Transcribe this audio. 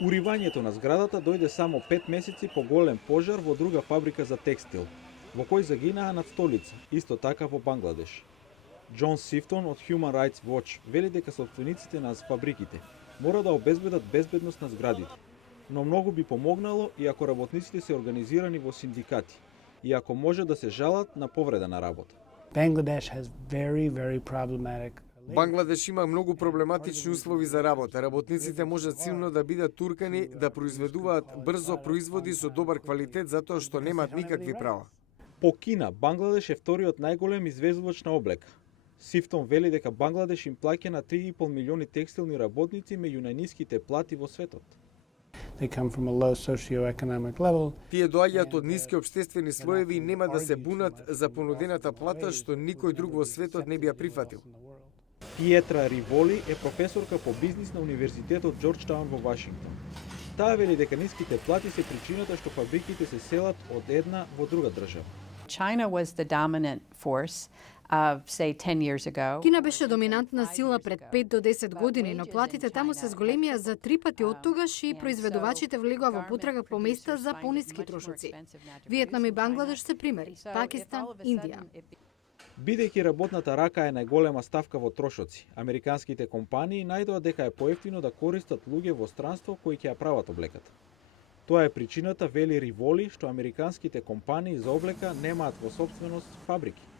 Уривањето на зградата дојде само 5 месеци по голем пожар во друга фабрика за текстил, во кој загинаа над столица, исто така во Бангладеш. Џон Сифтон од Human Rights Watch вели дека собствениците на фабриките мора да обезбедат безбедност на зградите, но многу би помогнало и ако работниците се организирани во синдикати и ако може да се жалат на повреда на работа. Бангладеш има многу проблематични услови за работа. Работниците можат силно да бидат туркани да произведуваат брзо производи со добар квалитет затоа што немаат никакви права. По Кина, Бангладеш е вториот најголем извезувач на облека. Сифтон вели дека Бангладеш им плаќа на 3,5 милиони текстилни работници меѓу најниските плати во светот. Тие доаѓаат од ниски општествени слоеви и нема да се бунат за понудената плата што никој друг во светот не би ја прифатил. Пиетра Риволи е професорка по бизнис на Универзитетот Џорџтаун во Вашингтон. Таа вели дека ниските плати се причината што фабриките се селат од една во друга држава. China was the dominant force of, say, 10 years ago. Кина беше доминантна сила пред 5 до 10 години, но платите таму се зголемија за 3 пати оттогаш и произведувачите влегоа во потрага по места за пониски трошоци. Виетнам и Бангладеш се примери, Пакистан, Индија. Бидејќи работната рака е најголема ставка во трошоци, американските компании најдоа дека е поевтино да користат луѓе во странство кои ќе ја прават облеката. Тоа е причината, вели Риволи, што американските компании за облека немаат во сопственост фабрики.